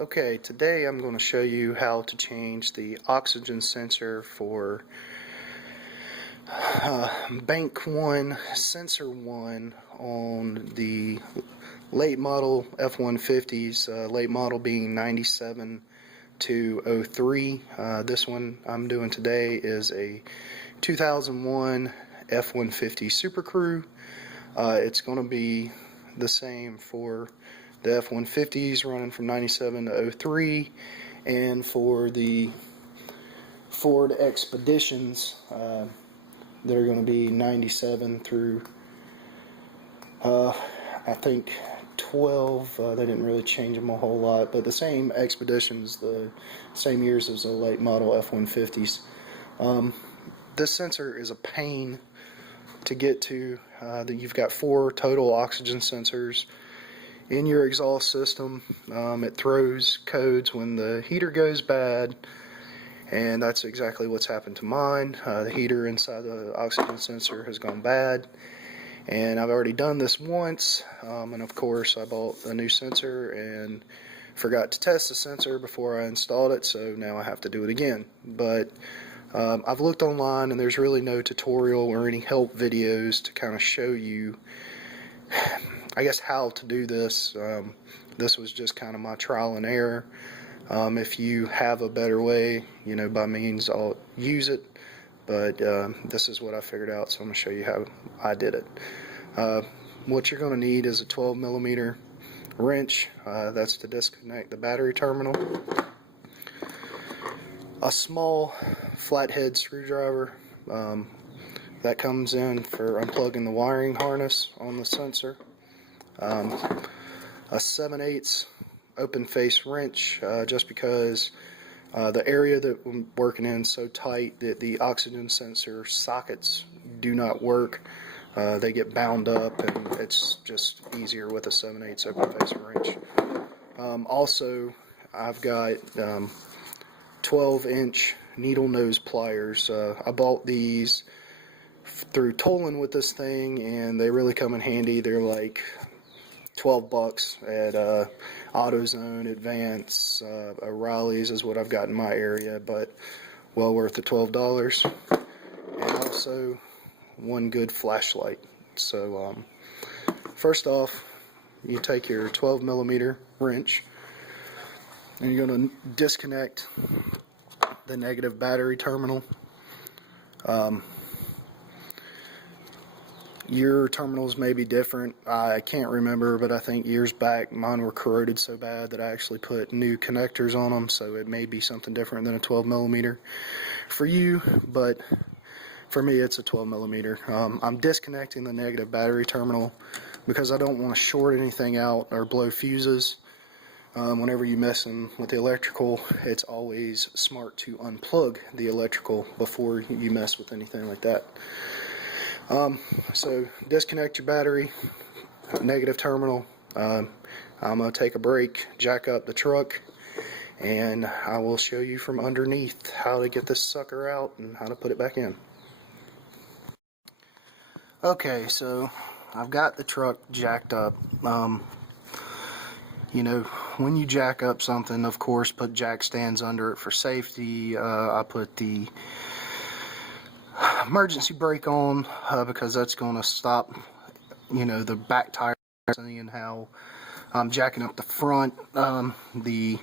Okay, today I'm going to show you how to change the oxygen sensor for Bank 1 Sensor 1 on the late model F150s, late model being 97 to 03. This one I'm doing today is a 2001 F150 Super Crew. It's going to be the same for the F-150s running from 97 to 03, and for the Ford Expeditions that are going to be 97 through I think 12. They didn't really change them a whole lot, but the same Expeditions, the same years as the late model F-150s. This sensor is a pain to get to. You've got 4 total oxygen sensors in your exhaust system. It throws codes when the heater goes bad, and that's exactly what's happened to mine. The heater inside the oxygen sensor has gone bad, and I've already done this once, and of course I bought a new sensor and forgot to test the sensor before I installed it, so now I have to do it again. But I've looked online, and there's really no tutorial or any help videos to kind of show you, I guess, how to do this. This was just kind of my trial and error. If you have a better way, by means, I'll use it. But this is what I figured out, so I'm going to show you how I did it. What you're going to need is a 12mm wrench. That's to disconnect the battery terminal. A small flathead screwdriver. That comes in for unplugging the wiring harness on the sensor. A 7/8 open face wrench, just because the area that I'm working in is so tight that the oxygen sensor sockets do not work. They get bound up, and it's just easier with a 7/8 open face wrench. Also, I've got 12-inch needle nose pliers. I bought these through tolling with this thing, and they really come in handy. They're like $12 at AutoZone, Advance, O'Reilly's is what I've got in my area, but well worth the $12. And also one good flashlight. So first off, you take your 12mm wrench, and you're going to disconnect the negative battery terminal. Your terminals may be different. I can't remember, but I think years back mine were corroded so bad that I actually put new connectors on them, so it may be something different than a 12mm for you, but for me it's a 12mm. I'm disconnecting the negative battery terminal because I don't want to short anything out or blow fuses. Whenever you're messing with the electrical, it's always smart to unplug the electrical before you mess with anything like that. So disconnect your battery, negative terminal. I'm going to take a break, jack up the truck, and I will show you from underneath how to get this sucker out and how to put it back in. Okay, so I've got the truck jacked up. When you jack up something, of course, put jack stands under it for safety. I put the emergency brake on because that's going to stop, the back tire. And how I'm jacking up the front, the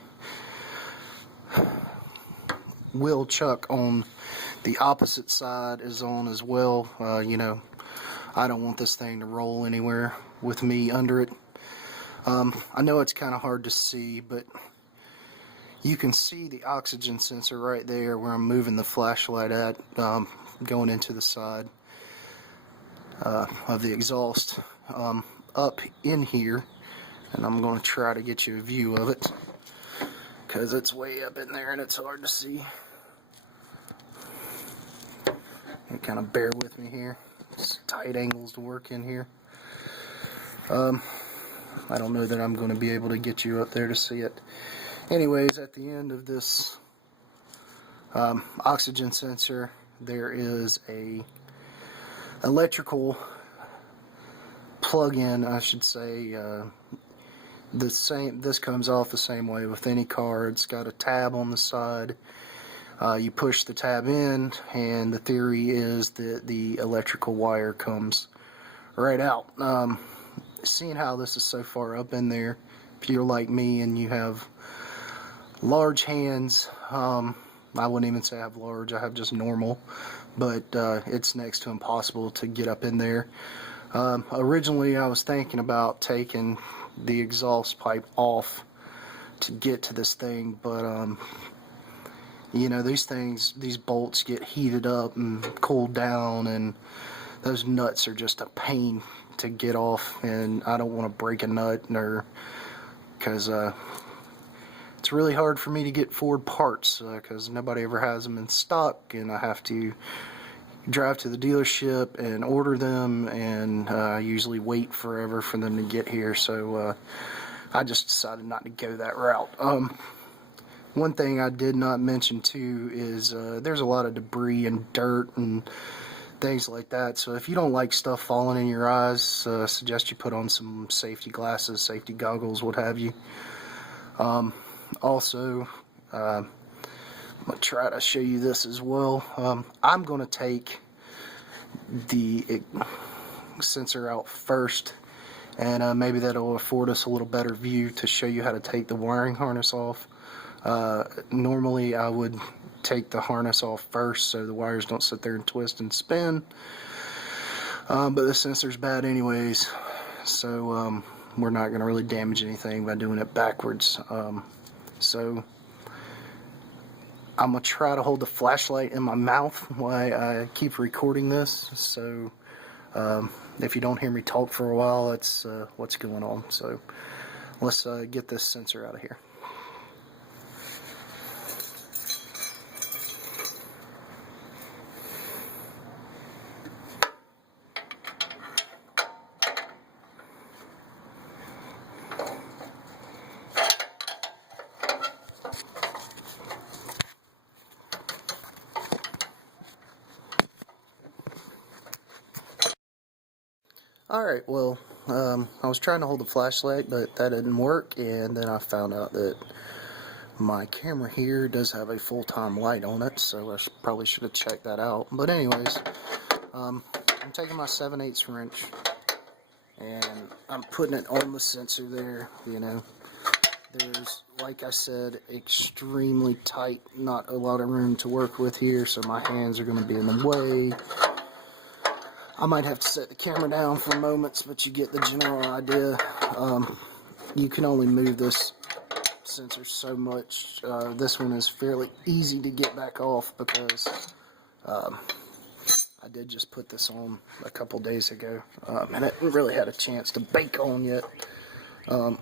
wheel chuck on the opposite side is on as well. I don't want this thing to roll anywhere with me under it. I know it's kind of hard to see, but you can see the oxygen sensor right there where I'm moving the flashlight at, going into the side of the exhaust, up in here, and I'm going to try to get you a view of it because it's way up in there and it's hard to see. You kind of bear with me here. It's tight angles to work in here. I don't know that I'm going to be able to get you up there to see it. Anyways, at the end of this oxygen sensor, there is a electrical plug-in, I should say, This comes off the same way with any car. It's got a tab on the side. You push the tab in, and the theory is that the electrical wire comes right out. Seeing how this is so far up in there, if you're like me and you have large hands, I wouldn't even say I have large, I have just normal, but it's next to impossible to get up in there. Originally I was thinking about taking the exhaust pipe off to get to this thing, but you know, these bolts get heated up and cooled down, and those nuts are just a pain to get off, and I don't want to break a nut, or because it's really hard for me to get Ford parts because nobody ever has them in stock, and I have to drive to the dealership and order them, and I usually wait forever for them to get here, so I just decided not to go that route. One thing I did not mention too is there's a lot of debris and dirt and things like that, so if you don't like stuff falling in your eyes, suggest you put on some safety glasses, safety goggles, what have you. Also, I'm going to try to show you this as well. I'm going to take the sensor out first, and maybe that'll afford us a little better view to show you how to take the wiring harness off. Normally I would take the harness off first so the wires don't sit there and twist and spin, but the sensor's bad anyways, so we're not going to really damage anything by doing it backwards. So I'm going to try to hold the flashlight in my mouth while I keep recording this, so if you don't hear me talk for a while, that's what's going on. So let's get this sensor out of here. Alright, well, I was trying to hold the flashlight, but that didn't work, and then I found out that my camera here does have a full-time light on it, so I probably should have checked that out. But anyways, I'm taking my 7/8 wrench, and I'm putting it on the sensor there. You know, there's, like I said, extremely tight, not a lot of room to work with here, so my hands are going to be in the way. I might have to set the camera down for moments, but you get the general idea. You can only move this sensor so much. This one is fairly easy to get back off because I did just put this on a couple days ago, and it really had a chance to bake on yet. You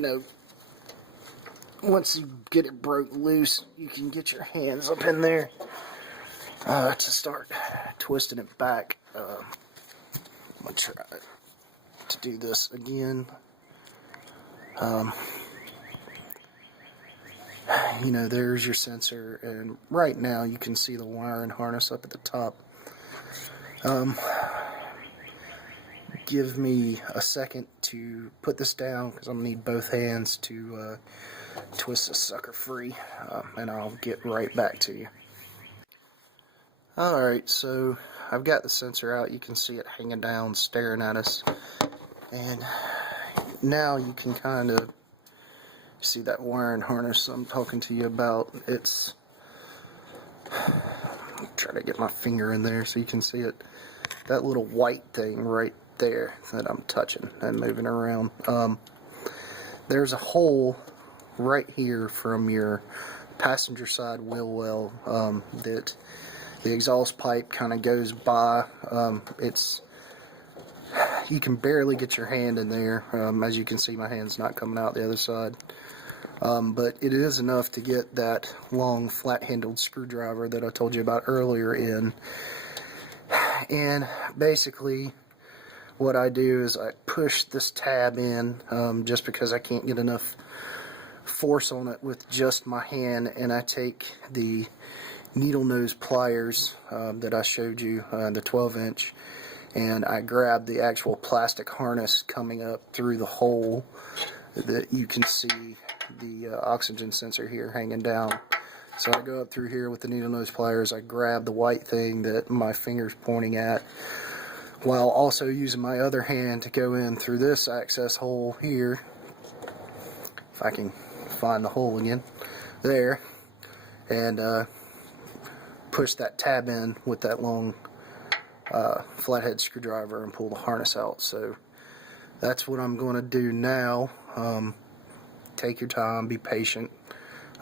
know, once you get it broke loose, you can get your hands up in there to start twisting it back. I'm going to try to do this again. You know, there's your sensor, and right now you can see the wire and harness up at the top. Give me a second to put this down because I'm going to need both hands to twist this sucker free, and I'll get right back to you. Alright, so I've got the sensor out. You can see it hanging down, staring at us, and now you can kind of see that wiring harness I'm talking to you about. It's, try to get my finger in there so you can see it, that little white thing right there that I'm touching and moving around. There's a hole right here from your passenger side wheel well that the exhaust pipe kind of goes by. You can barely get your hand in there. As you can see, my hand's not coming out the other side. But it is enough to get that long flat-handled screwdriver that I told you about earlier in. And basically what I do is I push this tab in just because I can't get enough force on it with just my hand, and I take the needle nose pliers that I showed you, the 12-inch, and I grabbed the actual plastic harness coming up through the hole that you can see the oxygen sensor here hanging down. So I go up through here with the needle nose pliers, I grab the white thing that my finger's pointing at, while also using my other hand to go in through this access hole here, if I can find the hole again, there, and push that tab in with that long flathead screwdriver and pull the harness out. So that's what I'm going to do now. Take your time, be patient.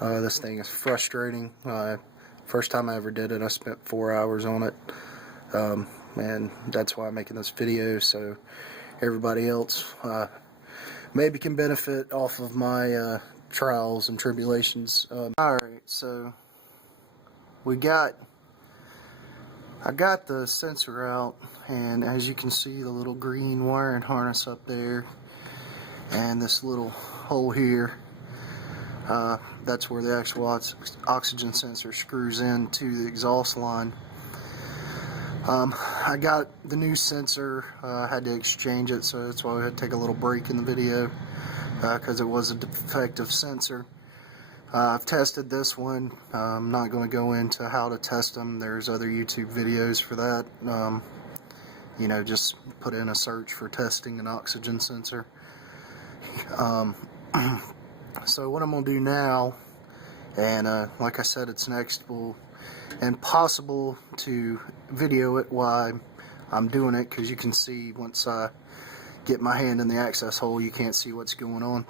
This thing is frustrating. First time I ever did it, I spent 4 hours on it, and that's why I'm making this video, so everybody else maybe can benefit off of my trials and tribulations. Alright, so I got the sensor out, and as you can see, the little green wiring harness up there and this little hole here, that's where the actual oxygen sensor screws into the exhaust line. I got the new sensor, had to exchange it, so that's why we had to take a little break in the video, because it was a defective sensor. I've tested this one. I'm not going to go into how to test them. There's other YouTube videos for that. You know, just put in a search for testing an oxygen sensor. So what I'm going to do now, and like I said, it's next and possible to video it while I'm doing it, because you can see once I get my hand in the access hole, you can't see what's going on.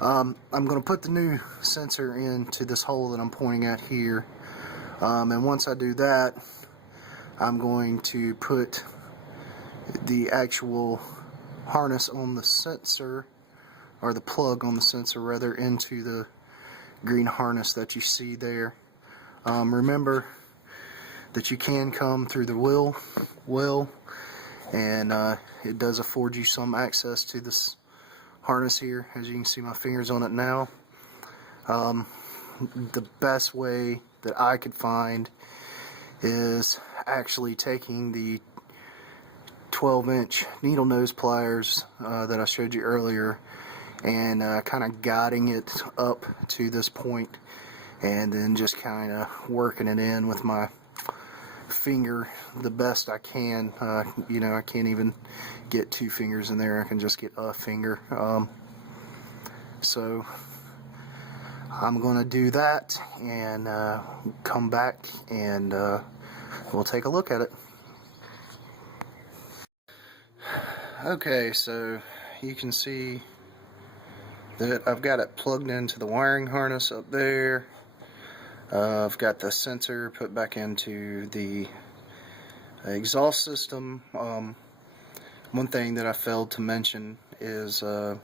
I'm going to put the new sensor into this hole that I'm pointing at here, and once I do that, I'm going to put the actual harness on the sensor, or the plug on the sensor rather, into the green harness that you see there. Remember that you can come through the wheel, and it does afford you some access to this harness here. As you can see, my fingers on it now. The best way that I could find is actually taking the 12-inch needle nose pliers that I showed you earlier, and kind of guiding it up to this point, and then just kind of working it in with my finger the best I can. You know, I can't even get 2 fingers in there, I can just get a finger. So I'm gonna do that and come back, and we'll take a look at it. Okay, so you can see that I've got it plugged into the wiring harness up there. I've got the sensor put back into the exhaust system. One thing that I failed to mention is that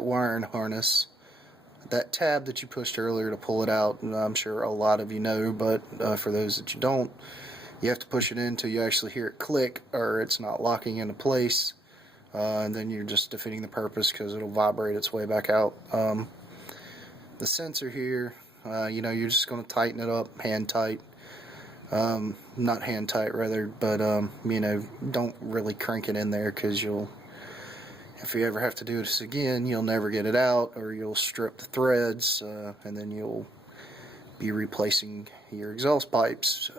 wiring harness, that tab that you pushed earlier to pull it out, and I'm sure a lot of you know, but for those that you don't, you have to push it in until you actually hear it click, or it's not locking into place, and then you're just defeating the purpose, because it'll vibrate its way back out. The sensor here, you know, you're just going to tighten it up, hand tight. Not hand tight rather, but you know, don't really crank it in there, because if you ever have to do this again, you'll never get it out, or you'll strip the threads, and then you'll be replacing your exhaust pipes.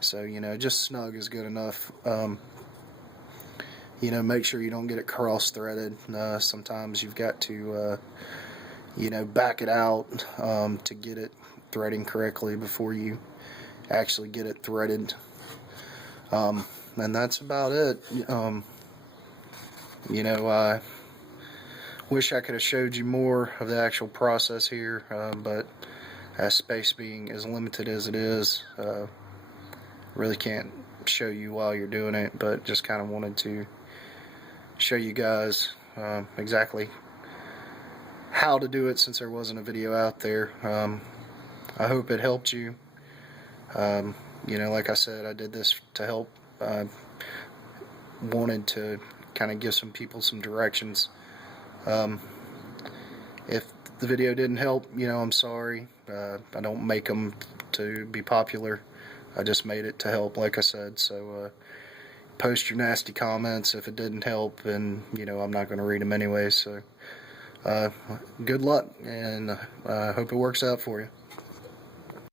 So, you know, just snug is good enough. You know, make sure you don't get it cross threaded. Sometimes you've got to you know, back it out to get it threading correctly before you actually get it threaded. And that's about it. You know, I wish I could have showed you more of the actual process here, but as space being as limited as it is, really can't show you while you're doing it, but just kind of wanted to show you guys exactly how to do it, since there wasn't a video out there. I hope it helped you. You know, like I said, I did this to help. Wanted to kind of give some people some directions. If the video didn't help, you know, I'm sorry. I don't make them to be popular. I just made it to help, like I said. So post your nasty comments if it didn't help, and I'm not going to read them anyway. So good luck, and I hope it works out for you.